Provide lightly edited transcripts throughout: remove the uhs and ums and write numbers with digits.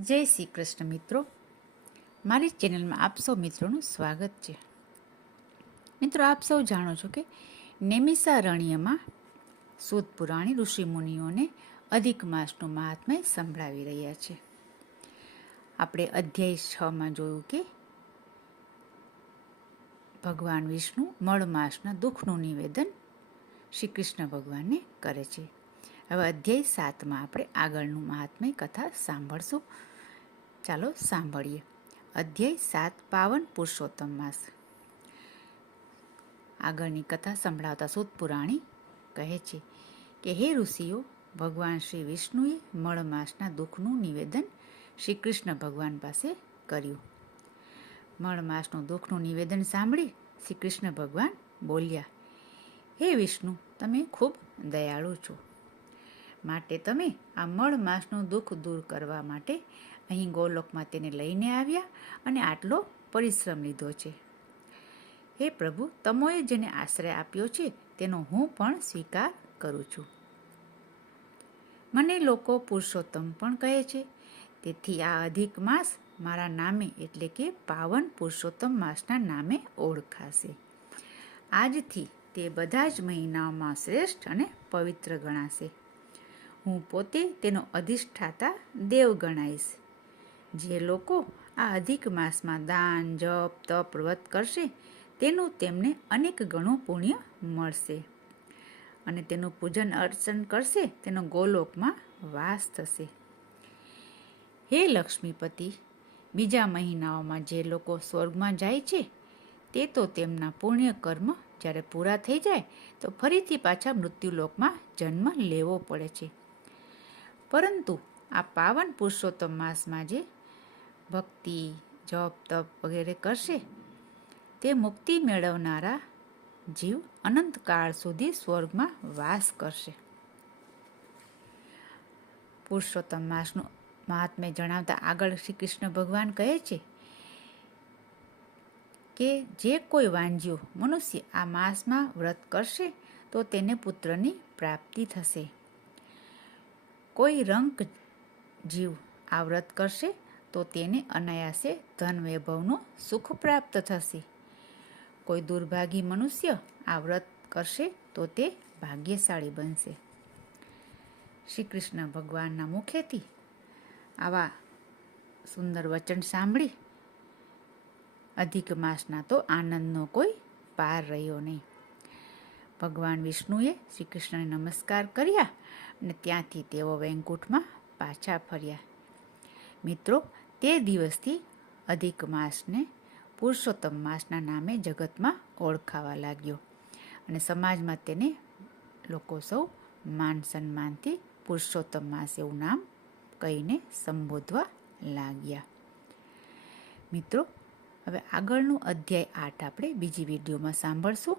જય શ્રી કૃષ્ણ મિત્રો, મારી ચેનલમાં આપ સૌ મિત્રોનું સ્વાગત છે. મિત્રો, આપ સૌ જાણો છો કે નૈમિષારણ્યમાં સૂત પુરાણી ઋષિમુનિઓને અધિક માસનું મહાત્મ્ય સંભળાવી રહ્યા છે. આપણે અધ્યાય 6માં જોયું કે ભગવાન વિષ્ણુ મળ માસના દુઃખનું નિવેદન શ્રી કૃષ્ણ ભગવાનને કરે છે. હવે અધ્યાય 7માં આપણે આગળનું મહાત્મ્ય કથા સાંભળશું. ચાલો સાંભળીએ. અધ્યાય 7 પાવન પુરુષોત્તમ માસ. આગળની કથા સંભળાવતા સૂત પુરાણી કહે છે કે હે ઋષિઓ, ભગવાન શ્રી વિષ્ણુએ મળ માસના દુઃખનું નિવેદન શ્રી કૃષ્ણ ભગવાન પાસે કર્યું. મળ માસનું દુઃખનું નિવેદન સાંભળી શ્રી કૃષ્ણ ભગવાન બોલ્યા, હે વિષ્ણુ, તમે ખૂબ દયાળુ છો, માટે તમે આ મળ માસનું દુઃખ દૂર કરવા માટે અહીં ગોલોકમાં તેને લઈને આવ્યા અને આટલો પરિશ્રમ લીધો છે. હે પ્રભુ, તમોએ જેને આશ્રય આપ્યો છે તેનો હું પણ સ્વીકાર કરું છું. મને લોકો પુરુષોત્તમ પણ કહે છે, તેથી આ અધિક માસ મારા નામે એટલે કે પાવન પુરુષોત્તમ માસના નામે ઓળખાશે. આજથી તે બધા જ મહિનાઓમાં શ્રેષ્ઠ અને પવિત્ર ગણાશે. હું પોતે તેનો અધિષ્ઠાતા દેવ ગણાઈશ. જે લોકો આ અધિક માસમાં દાન, જપ, તપ, વ્રત કરશે તેનું તેમને અનેક ગણું પુણ્ય મળશે અને તેનું પૂજન અર્ચન કરશે તેનો ગોલોકમાં વાસ થશે. હે લક્ષ્મીપતિ, બીજા મહિનાઓમાં જે લોકો સ્વર્ગમાં જાય છે તે તો તેમના પુણ્ય કર્મ જ્યારે પૂરા થઈ જાય તો ફરીથી પાછા મૃત્યુલોકમાં જન્મ લેવો પડે છે. પરંતુ આ પાવન પુરુષોત્તમ માસમાં જે ભક્તિ, જપ, તપ વગેરે કરશે તે મુક્તિ મેળવનારા જીવ અનંતકાળ સુધી સ્વર્ગમાં વાસ કરશે. પુરુષોત્તમ માસનું મહાત્મ્ય જણાવતા આગળ શ્રી કૃષ્ણ ભગવાન કહે છે કે જે કોઈ વાંજ્યો મનુષ્ય આ માસમાં વ્રત કરશે તો તેને પુત્રની પ્રાપ્તિ થશે. કોઈ રંક જીવ આ વ્રત કરશે તો તેને અનાયાસે ધન વૈભવનું સુખ પ્રાપ્ત થશે. કોઈ દુર્ભાગી મનુષ્ય આ વ્રત કરશે તો તે ભાગ્યશાળી બનશે. શ્રી કૃષ્ણ ભગવાનના મુખેથી આવા સુંદર વચન સાંભળી અધિક માસના તો આનંદનો કોઈ પાર રહ્યો નહીં. ભગવાન વિષ્ણુએ શ્રી કૃષ્ણને નમસ્કાર કર્યા અને ત્યાંથી તેઓ વૈકુંઠમાં પાછા ફર્યા. મિત્રો, તે દિવસથી અધિક માસને પુરુષોત્તમ માસના નામે જગતમાં ઓળખાવા લાગ્યો અને સમાજમાં તેને લોકો સૌ માન સન્માનથી પુરુષોત્તમ માસ એવું નામ કહીને સંબોધવા લાગ્યા. મિત્રો, હવે આગળનું અધ્યાય 8 આપણે બીજી વિડીયોમાં સાંભળશું.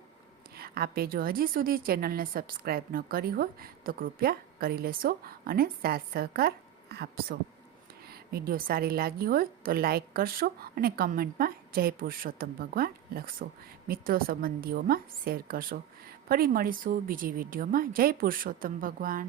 આપે જો હજી સુધી ચેનલને સબસ્ક્રાઈબ ન કરી હોય તો કૃપયા કરી લેશો અને સાથ સહકાર આપશો. વિડીયો સારી લાગી હોય તો લાઈક કરશો અને કમેન્ટમાં જય પુરુષોત્તમ ભગવાન લખશો. મિત્રો સંબંધીઓમાં શેર કરશો. ફરી મળીશું બીજી વિડીયોમાં. જય પુરુષોત્તમ ભગવાન.